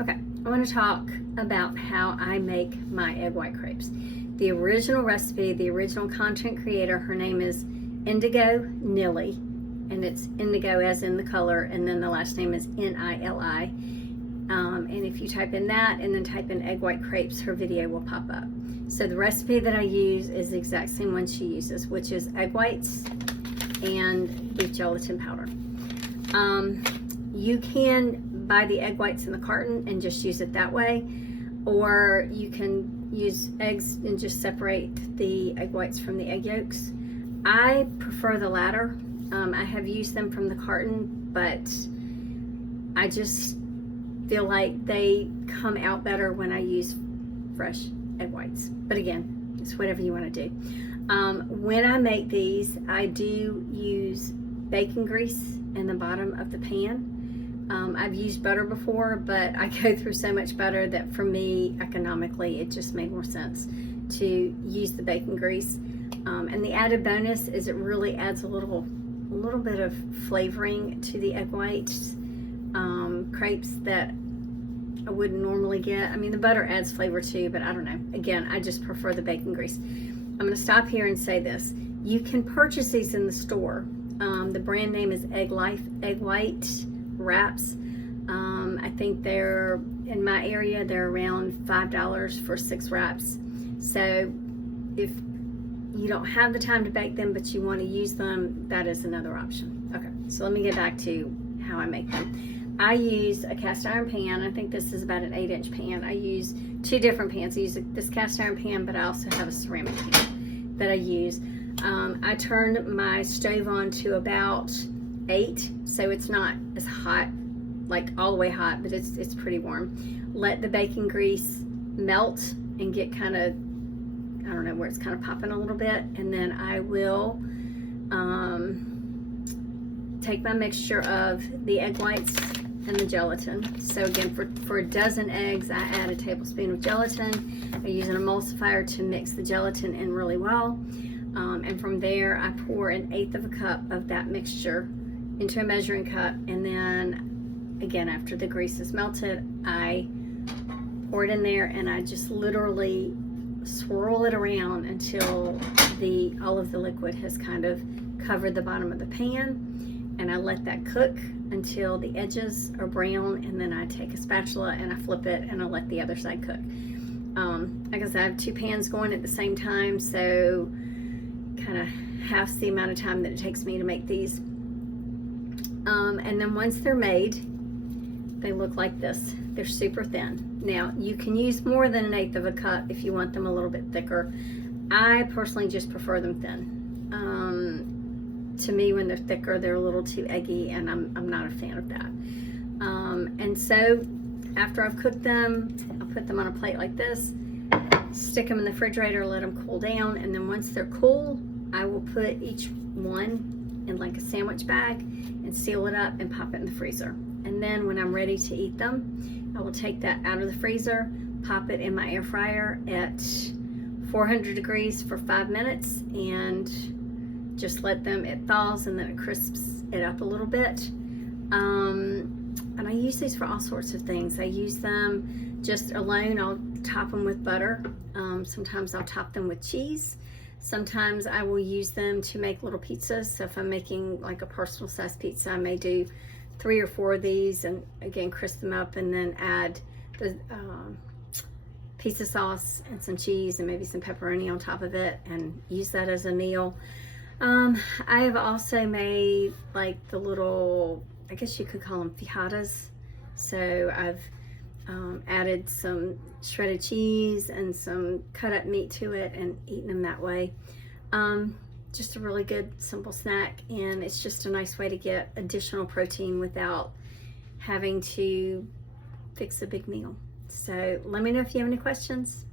Okay, I want to talk about how I make my egg white crepes. The original recipe, the original content creator, her name is Indigo Nili, and it's indigo as in the color, and then the last name is Nili. And if you type in that and then type in egg white crepes, her video will pop up. So the recipe that I use is the exact same one she uses, which is egg whites and beef gelatin powder. You can buy the egg whites in the carton and just use it that way, or you can use eggs and just separate the egg whites from the egg yolks. I prefer the latter. I have used them from the carton, but I just feel like they come out better when I use fresh egg whites. But again, it's whatever you want to do. When I make these, I do use bacon grease in the bottom of the pan. I've used butter before, but I go through so much butter that for me, economically, it just made more sense to use the bacon grease. And the added bonus is it really adds a little bit of flavoring to the egg white crepes that I wouldn't normally get. I mean, the butter adds flavor too, but I don't know. Again, I just prefer the bacon grease. I'm going to stop here and say this. You can purchase these in the store. The brand name is Egg White Wraps. I think they're, in my area, they're around $5 for 6 wraps. So if you don't have the time to bake them, but you want to use them, that is another option. Okay, so let me get back to how I make them. I use a cast iron pan. I think this is about an 8-inch pan. I use 2 different pans. I use this cast iron pan, but I also have a ceramic pan that I use. I turn my stove on to about 8, so it's not as hot, like all the way hot, but it's pretty warm. Let the bacon grease melt and get kind of, I don't know, where it's kind of popping a little bit, and then I will take my mixture of the egg whites and the gelatin. So again, for a dozen eggs, I add a tablespoon of gelatin. I use an emulsifier to mix the gelatin in really well. And from there, I pour 1/8 of a cup of that mixture into a measuring cup. And then again, after the grease is melted, I pour it in there and I just literally swirl it around until all of the liquid has kind of covered the bottom of the pan. And I let that cook until the edges are brown, and then I take a spatula and I flip it and I let the other side cook. Like I said, I have 2 pans going at the same time, so kind of half the amount of time that it takes me to make these. And then once they're made, they look like this. They're super thin. Now, you can use more than 1/8 of a cup if you want them a little bit thicker. I personally just prefer them thin. To me, when they're thicker, they're a little too eggy, and I'm not a fan of that. And so after I've cooked them, I'll put them on a plate like this, stick them in the refrigerator, let them cool down, and then once they're cool, I will put each one in like a sandwich bag and seal it up and pop it in the freezer. And then when I'm ready to eat them, I will take that out of the freezer, pop it in my air fryer at 400 degrees for 5 minutes, and just let them, it thaws and then it crisps it up a little bit. And I use these for all sorts of things. I use them just alone. I'll top them with butter. Sometimes I'll top them with cheese. Sometimes I will use them to make little pizzas. So if I'm making like a personal size pizza, I may do 3 or 4 of these and again crisp them up and then add the pizza sauce and some cheese and maybe some pepperoni on top of it and use that as a meal. I have also made like the little, I guess you could call them fajitas. So I've added some shredded cheese and some cut up meat to it and eaten them that way. Just a really good simple snack, and it's just a nice way to get additional protein without having to fix a big meal. So let me know if you have any questions.